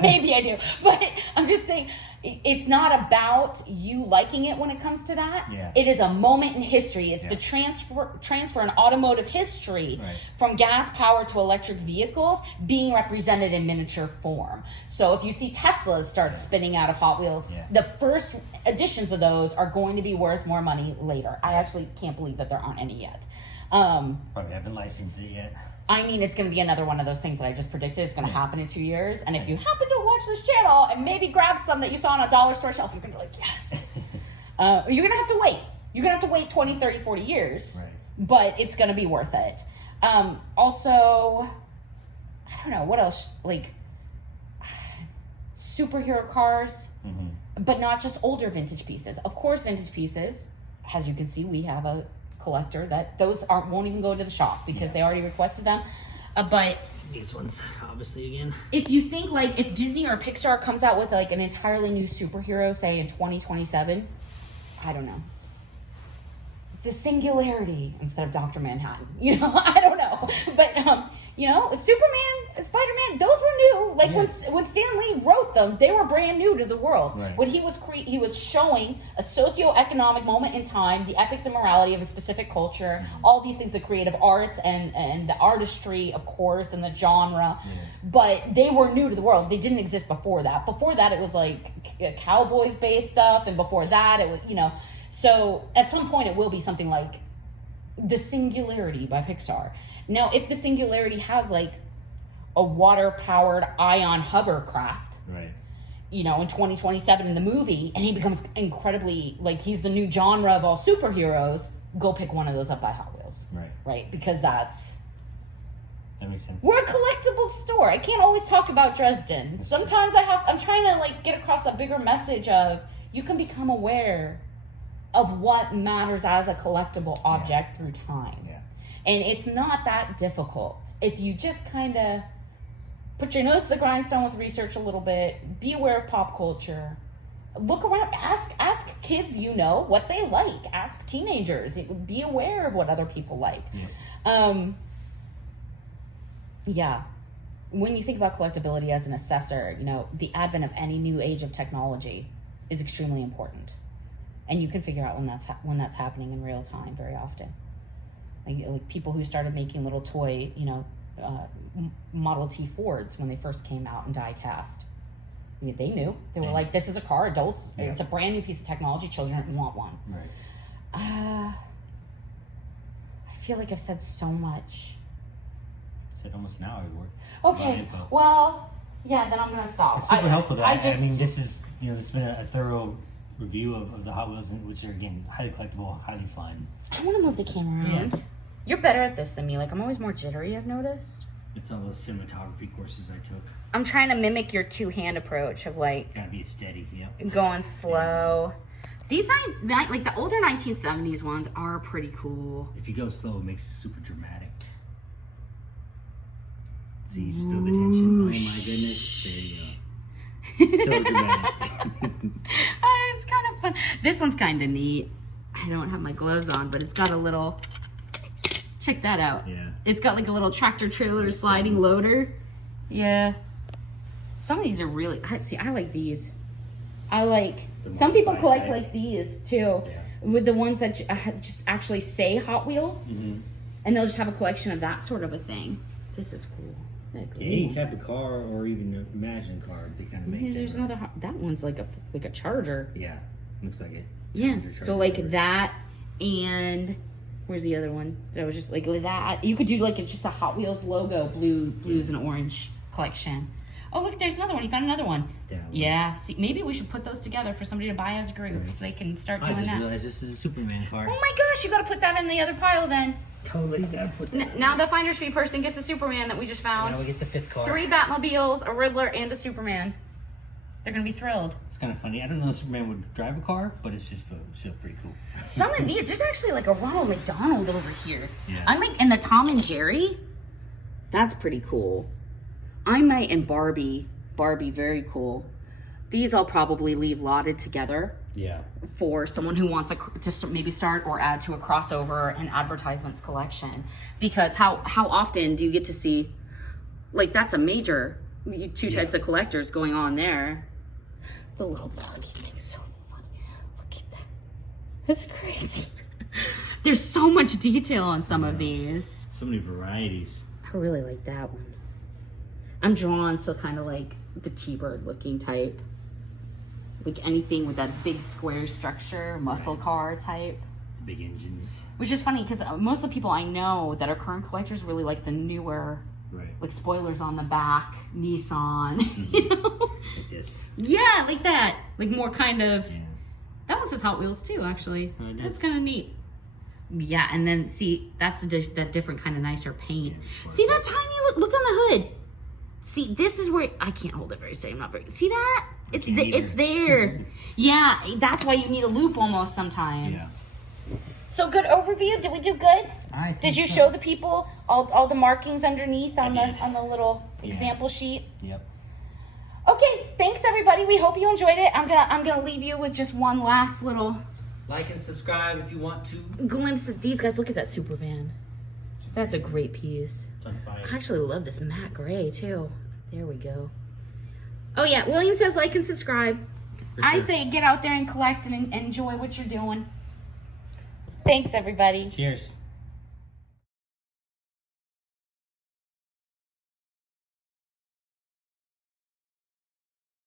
Maybe I do. But I'm just saying, it's not about you liking it when it comes to that. Yeah. It is a moment in history. It's the transfer in automotive history from gas power to electric vehicles being represented in miniature form. So if you see Teslas start spinning out of Hot Wheels, the first editions of those are going to be worth more money later. I actually can't believe that there aren't any yet. Probably haven't licensed it yet. I mean, it's going to be another one of those things that I just predicted. It's going to happen in 2 years. And if you happen to watch this channel and maybe grab some that you saw on a dollar store shelf, you're going to be like, yes. You're going to have to wait. You're going to have to wait 20, 30, 40 years. Right. But it's going to be worth it. Also, I don't know. What else? Like, superhero cars. But not just older vintage pieces. Of course, vintage pieces. As you can see, we have a collector that those won't even go to the shop because they already requested them. But these ones, obviously, again. If you think, like, if Disney or Pixar comes out with, like, an entirely new superhero, say, in 2027, I don't know. The Singularity instead of Dr. Manhattan. I don't know. No, but you know, Superman, Spider-Man, those were new. Like when Stan Lee wrote them, they were brand new to the world. Right. When he was showing a socio-economic moment in time, the ethics and morality of a specific culture, all these things, the creative arts and the artistry, of course, and the genre. Yeah. But they were new to the world. They didn't exist before that. Before that, it was like Cowboys-based stuff, and before that, it was, you know. So at some point, it will be something like The Singularity by Pixar. Now, if The Singularity has like a water-powered ion hovercraft, right? You know, in 2027 in the movie, and he becomes incredibly, like, he's the new genre of all superheroes, go pick one of those up by Hot Wheels. Right. Right? Because that makes sense. We're a collectible store. I can't always talk about Dresden. Sometimes I'm trying to, like, get across that bigger message of you can become aware of what matters as a collectible object through time. Yeah. And it's not that difficult. If you just kind of put your nose to the grindstone with research a little bit, be aware of pop culture, look around, ask kids you know what they like, ask teenagers, be aware of what other people like. Yeah. When you think about collectability as an assessor, you know, the advent of any new age of technology is extremely important. And you can figure out when that's happening in real time very often. Like people who started making little toy, you know, Model T Fords when they first came out in die cast. I mean, they knew. They were like, this is a car, adults. Yeah. It's a brand new piece of technology. Children want one. Right. I feel like I've said so much. Said almost an hour's worth. Okay. Well, yeah, then I'm going to stop. It's super helpful, though. I mean, this has been a thorough review of the Hot Wheels, which are, again, highly collectible, highly fun. I want to move the camera around. Yeah. You're better at this than me. Like, I'm always more jittery, I've noticed. It's all those cinematography courses I took. I'm trying to mimic your two-hand approach of, like... Gotta be steady, going slow. Yeah. These, like, the older 1970s ones are pretty cool. If you go slow, it makes it super dramatic. See, you just build the tension. Oh, my goodness. There you go. So dramatic. It's kind of fun. This one's kind of neat. I don't have my gloves on, but it's got a little... Check that out. Yeah. It's got like a little tractor trailer sliding loader. Yeah. Some of these are really... I like these. Some people collect like these too. Yeah. With the ones that just actually say Hot Wheels. Mm-hmm. And they'll just have a collection of that sort of a thing. This is cool. Yeah, you can have a car or even imagine a car. They kind of make it. There's another... That one's like a charger. Yeah. Looks like it. Charger, so like that and... Where's the other one that I was just like that? You could do like it's just a Hot Wheels logo, blues and orange collection. Oh, look, there's another one. You found another one. Yeah. See, maybe we should put those together for somebody to buy as a group so they can start doing that. I just realized this is a Superman car. Oh my gosh, you got to put that in the other pile then. Totally got to put that. Now the finder's fee person gets a Superman that we just found. Now we get the fifth car. 3 Batmobiles, a Riddler, and a Superman. They're going to be thrilled. It's kind of funny. I don't know if Superman would drive a car, but it's just still pretty cool. Some of these, there's actually like a Ronald McDonald over here. Yeah. And the Tom and Jerry, that's pretty cool. And Barbie, very cool. These I'll probably leave lotted together. Yeah. For someone who wants to maybe start or add to a crossover and advertisements collection. Because how often do you get to see, like that's a major, two types of collectors going on there. The little Barbie thing is so funny. Look at that. That's crazy. There's so much detail on some of these. So many varieties. I really like that one. I'm drawn to kind of like the T-Bird looking type. Like anything with that big square structure, muscle car type. The big engines. Which is funny because most of the people I know that are current collectors really like the newer, like spoilers on the back, Nissan. Mm-hmm. You know? Like this. Yeah, like that. Like more kind of... Yeah. That one says Hot Wheels too, actually. Oh, that's kind of neat. Yeah, and then see, that's that different kind of nicer paint. Yeah, see that tiny look on the hood. See, this is where I can't hold it very steady. I'm not very. See that? It's there. Yeah, that's why you need a loop almost sometimes. Yeah. So good overview. Did we do good? I think Did you so. show the people all the markings underneath on the little example sheet? Yep. Okay, thanks everybody. We hope you enjoyed it. I'm gonna leave you with just one last little like and subscribe if you want to. Glimpse of these guys. Look at that Superman. That's a great piece. It's on fire. I actually love this matte gray too. There we go. Oh yeah, William says like and subscribe. For I sure. say get out there and collect and enjoy what you're doing. Thanks everybody. Cheers.